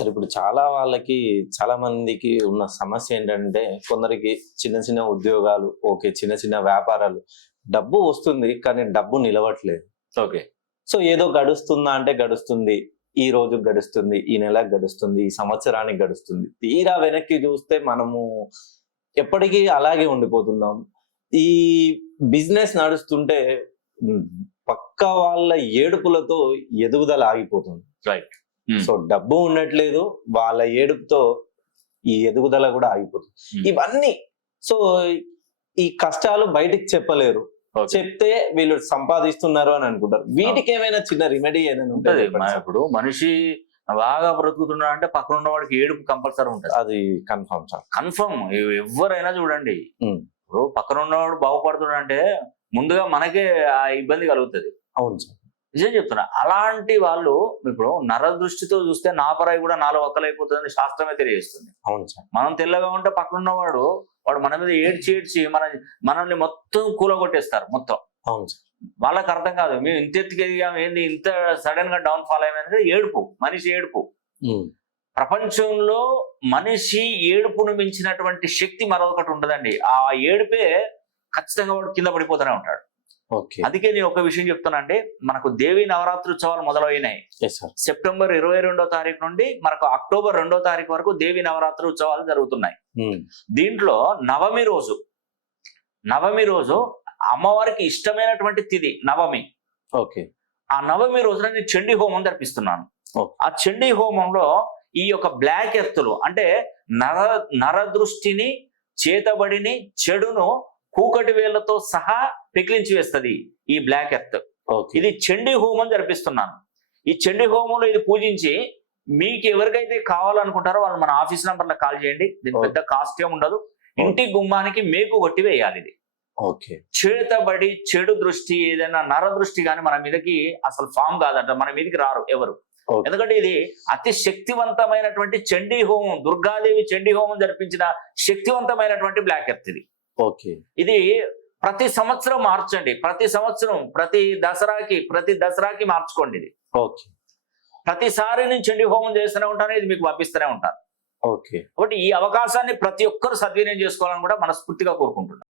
సరే ఇప్పుడు చాలా వాళ్ళకి చాలా మందికి ఉన్న సమస్య ఏంటంటే కొందరికి చిన్న చిన్న ఉద్యోగాలు ఓకే, చిన్న చిన్న వ్యాపారాలు, డబ్బు వస్తుంది కానీ డబ్బు నిలవట్లేదు. ఓకే. సో ఏదో గడుస్తుందా అంటే గడుస్తుంది, ఈ రోజు గడుస్తుంది, ఈ నెల గడుస్తుంది, ఈ సంవత్సరానికి గడుస్తుంది. తీరా వెనక్కి చూస్తే మనము ఎప్పటికీ అలాగే ఉండిపోతున్నాం. ఈ బిజినెస్ నడుస్తుంటే ఉమ్, పక్క వాళ్ళ ఏడుపులతో ఎదుగుదల ఆగిపోతుంది. రైట్. సో డబ్బు ఉండట్లేదు, వాళ్ళ ఏడుపుతో ఈ ఎదుగుదల కూడా ఆగిపోతుంది. ఇవన్నీ సో ఈ కష్టాలు బయటికి చెప్పలేరు, చెప్తే వీళ్ళు సంపాదిస్తున్నారు అని అనుకుంటారు. వీటికి ఏమైనా చిన్న రెమెడీ ఏదైనా ఉంటది. ఉంటుంది? ఇప్పుడు మనిషి బాగా బ్రతుకుతున్నాడు అంటే పక్కన ఉన్న వాడికి ఏడుపు కంపల్సరీ ఉంటుంది. అది కన్ఫర్మ్ సార్, కన్ఫర్మ్. ఎవరైనా చూడండి, ఇప్పుడు పక్కన ఉన్నవాడు బాగుపడుతున్నాడు అంటే ముందుగా మనకే ఆ ఇబ్బంది కలుగుతుంది. అవును సార్, నిజం చెప్తున్నా. అలాంటి వాళ్ళు ఇప్పుడు నరదృష్టితో చూస్తే నాపరాయి కూడా నాలో ఒక్కలైపోతుందని శాస్త్రమే తెలియజేస్తుంది. అవును సార్. మనం తెల్లగా ఉంటే పక్కనున్నవాడు వాడు మన మీద ఏడ్చి మనల్ని మొత్తం కూలగొట్టేస్తారు మొత్తం. అవును సార్. వాళ్ళకి అర్థం కాదు, మేము ఇంత ఎత్తుకు ఎదిగాం, ఏంది ఇంత సడన్ గా డౌన్ ఫాల్ అయ్యిందంటే ఏడుపు, మనిషి ఏడుపు. ప్రపంచంలో మనిషి ఏడుపును మించినటువంటి శక్తి మరొకటి ఉండదండి. ఆ ఏడుపే ఖచ్చితంగా వాడు కింద పడిపోతూనే ఉంటాడు. అందుకే నేను ఒక విషయం చెప్తానండి, మనకు దేవి నవరాత్రి ఉత్సవాలు మొదలైనాయి. సెప్టెంబర్ 22వ తారీఖు నుండి మనకు అక్టోబర్ 2వ తారీఖు వరకు దేవి నవరాత్రి ఉత్సవాలు జరుగుతున్నాయి. దీంట్లో నవమి రోజు అమ్మవారికి ఇష్టమైనటువంటి తిథి నవమి. ఓకే. ఆ నవమి రోజున నేను చండీ హోమం జరిపిస్తున్నాను. ఆ చండీ హోమంలో ఈ యొక్క బ్లాక్ ఎర్తులు అంటే నరదృష్టిని, చేతబడిని, చెడును కూకటి వేళ్లతో సహా పెకిలించి వేస్తుంది ఈ బ్లాక్ ఎర్త్. ఇది చండీ హోమం జరిపిస్తున్నాను. ఈ చండీ హోమంలో ఇది పూజించి మీకు ఎవరికైతే కావాలనుకుంటారో వాళ్ళు మన ఆఫీస్ నంబర్లో కాల్ చేయండి. దీనికి పెద్ద కాస్ట్ ఏం ఉండదు. ఇంటి గుమ్మానికి మేకు కొట్టి వేయాలి ఇది. చేతబడి, చెడు దృష్టి, ఏదైనా నరదృష్టి కానీ మన మీదకి అసలు ఫామ్ కాదంట, మన మీదకి రారు ఎవరు. ఎందుకంటే ఇది అతి శక్తివంతమైనటువంటి చండీ హోమం, దుర్గాదేవి చండీ హోమం జరిపించిన శక్తివంతమైనటువంటి బ్లాక్ ఎర్త్ ఇది. ఇది ప్రతి సంవత్సరం మార్చండి, ప్రతి సంవత్సరం ప్రతి దసరాకి మార్చుకోండి. ఇది ప్రతిసారి నేను చండీ హోమం చేస్తూనే ఉంటాను, ఇది మీకు పంపిస్తూనే ఉంటాను. కాబట్టి ఈ అవకాశాన్ని ప్రతి ఒక్కరు సద్వినియోగం చేసుకోవాలని కూడా మనస్ఫూర్తిగా కోరుకుంటున్నాను.